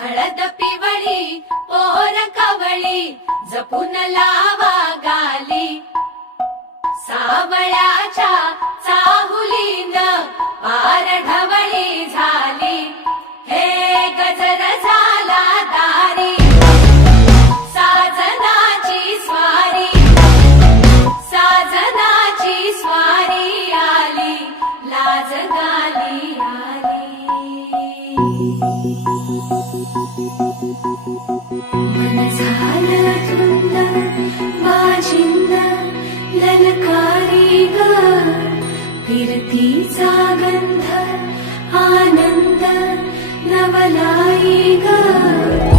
हळद पिवळी पोर कवळी जपून लावा गाली, सावळ्याच्या चाहुलीन पार ढवळी झाली, हे गजर झाला दारी साजनाची स्वारी, साजनाची स्वारी आली, लाज गाली आली। मन झालं धुंद बाजिंद ललकारी ग, फिरतीचा गंध आनंद नवलाई ग।